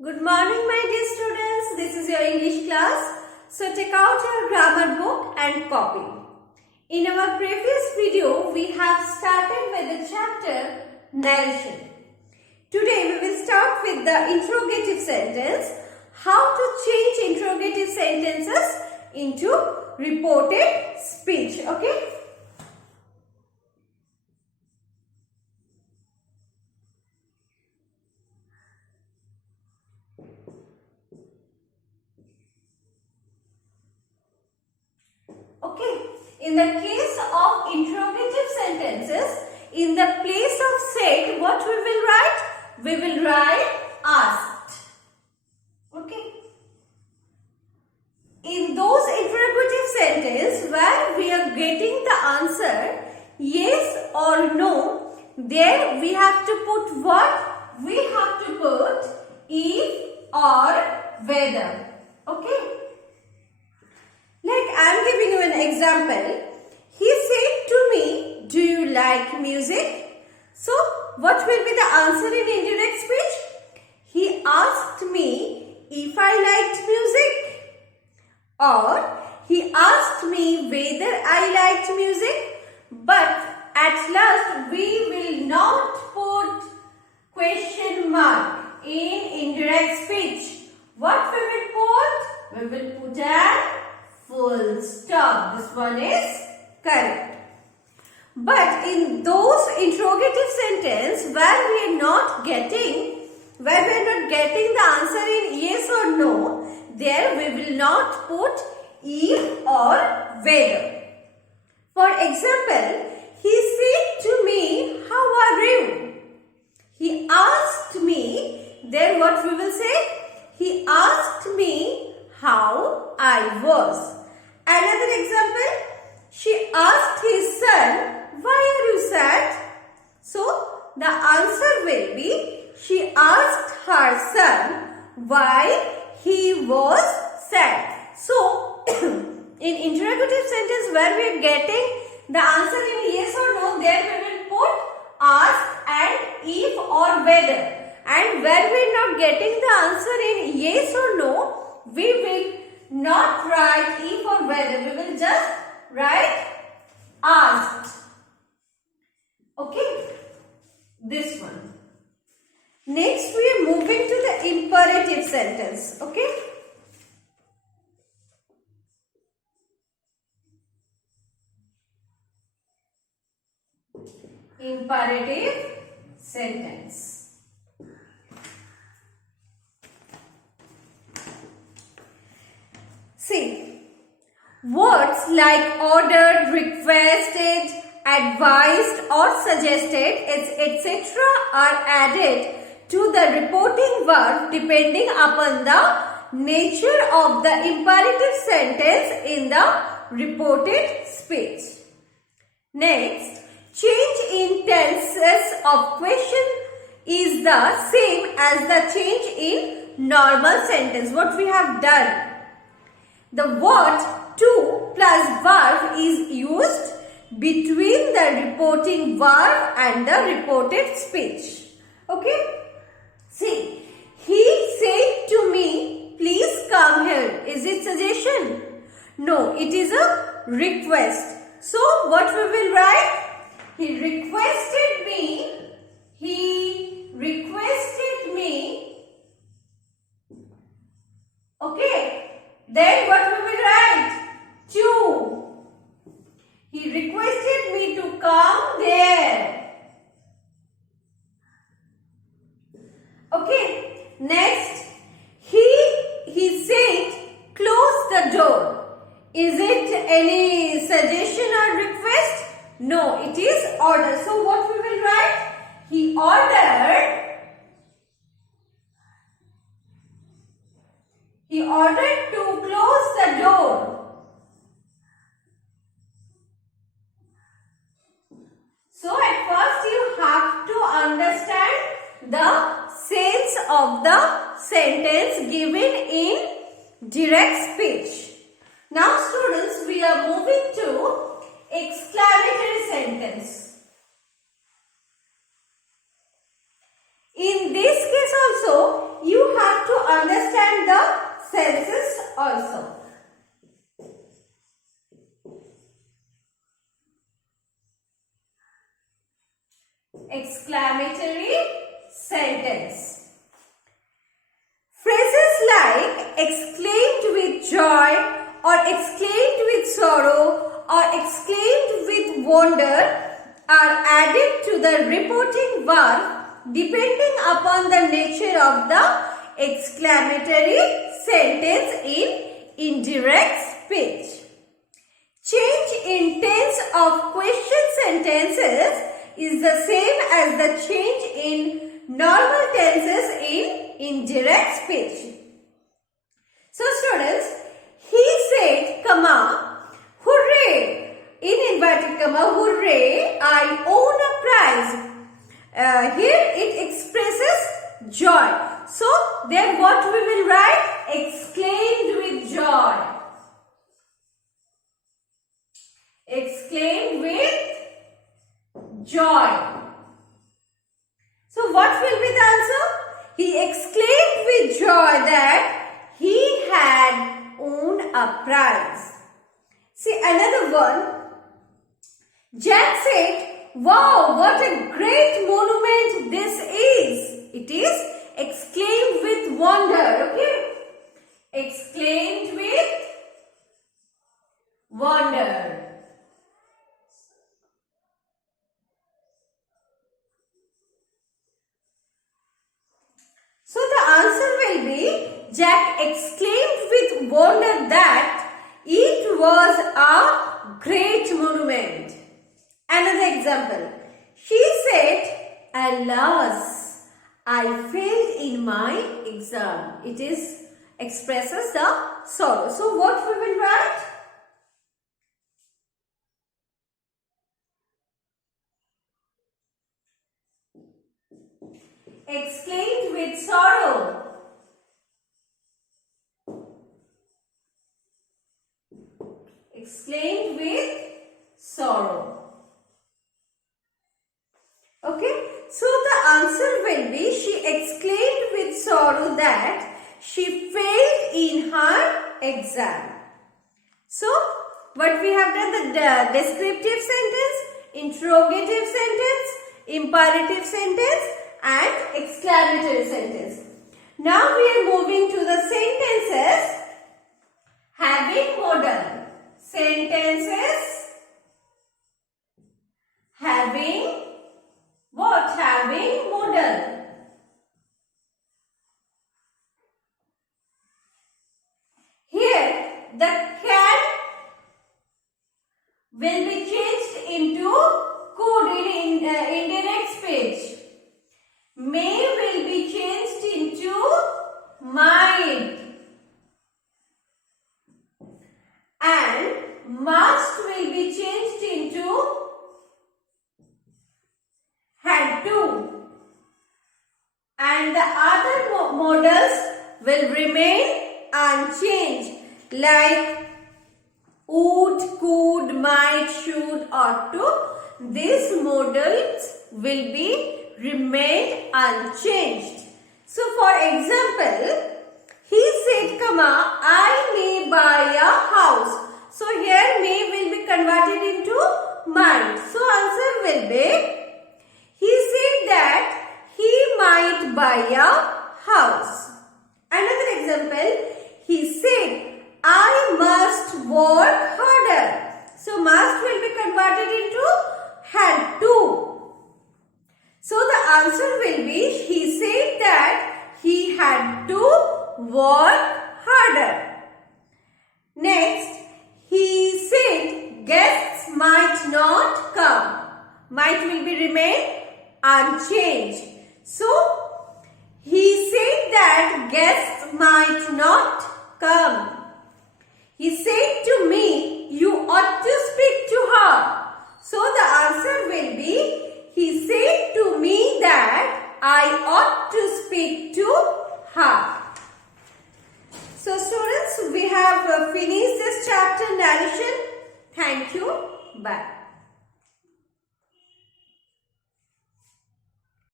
Good morning, my dear students. This is your English class. So take out your grammar book and copy. In our previous video, we have started with the chapter narration. Today we will start with the interrogative sentence. How to change interrogative sentences into reported speech. Okay. Okay, in the case of interrogative sentences, in the place of said, what we will write? We will write asked. Okay. In those interrogative sentences where we are getting the answer yes or no, there we have to put what? We have to put if or whether. Okay. Like I am giving you an example. He said to me, do you like music? So, what will be the answer in indirect speech? He asked me if I liked music. Or, he asked me whether I liked music. But, at last, we will not put question mark in indirect speech. What we will put? We will put an full stop. This one is correct. But in those interrogative sentences where we are not getting the answer in yes or no, there we will not put if or whether. For example, he said to me, how are you? He asked me, then what we will say? He asked me how I was. Another example, she asked his son, why are you sad? So, the answer will be, she asked her son why he was sad. So, in interrogative sentence where we are getting the answer in yes or no, there we will put ask and if or whether. And where we are not getting the answer in yes or no, we will not write if or whether. We will just write asked. Okay. This one. Next we are moving to the imperative sentence. Okay. Imperative sentence. See, words like ordered, requested, advised or suggested, etc. are added to the reporting verb depending upon the nature of the imperative sentence in the reported speech. Next, change in tenses of question is the same as the change in normal sentence. What we have done? The word to plus verb is used between the reporting verb and the reported speech. Okay? See, he said to me, please come here. Is it suggestion? No, it is a request. So, what we will write? He requested me. He requested me. Okay. Then what we will write? To. He requested me to come there. Okay. Next, he said, close the door. Is it any suggestion or request? No, it is order. So what we will write? He ordered. He ordered to close the door. So at first you have to understand the sense of the sentence given in direct speech. Now students, we are moving to exclamatory sentence. In this case also, you have to also. Exclamatory sentence. Phrases like exclaimed with joy or exclaimed with sorrow or exclaimed with wonder are added to the reporting verb depending upon the nature of the exclamatory sentence in indirect speech. Change in tense of question sentences is the same as the change in normal tenses in indirect speech. So students, he said, comma, hooray, in inverted comma, hooray, I own a prize. Here it expresses joy. So then what we will write? Exclaimed with joy. Exclaimed with joy. So what will be the answer? He exclaimed with joy that he had won a prize. See another one. Jack said, wow, what a great monument this is. It is exclaimed with wonder. Okay. Exclaimed with wonder. So the answer will be, Jack exclaimed with wonder that it was a great monument. Another example. She said, alas, I failed in my exam. It expresses the sorrow. So what we will write? Exclaimed with sorrow. Exclaimed with sorrow. Okay, so the answer will be, she exclaimed with sorrow that she failed in her exam. So, what we have done, the descriptive sentence, interrogative sentence, imperative sentence and exclamatory sentence. Now we are moving to the sentences having modal. Sentences having what? Having modal. Here the can will be changed into could in indirect speech. May will be changed into might. And must will be changed into had to. And the other modals will remain unchanged, like would, could, might, should, ought to. These modals will be remain unchanged. So for example, he said, comma, I may buy a house. So here may will be converted into might. So answer will be, he said that he might buy a house. Another example, he said, I must work harder. So must will be converted into had to. So the answer will be, he said that he had to work harder. Next, he said guests might not come. Might will be remain unchanged. So, he said that guests might not come. He said to me, you ought to speak to her. So, the answer will be, he said to me that I ought to speak to her. So, students, we have finished this chapter narration. Thank you. Bye.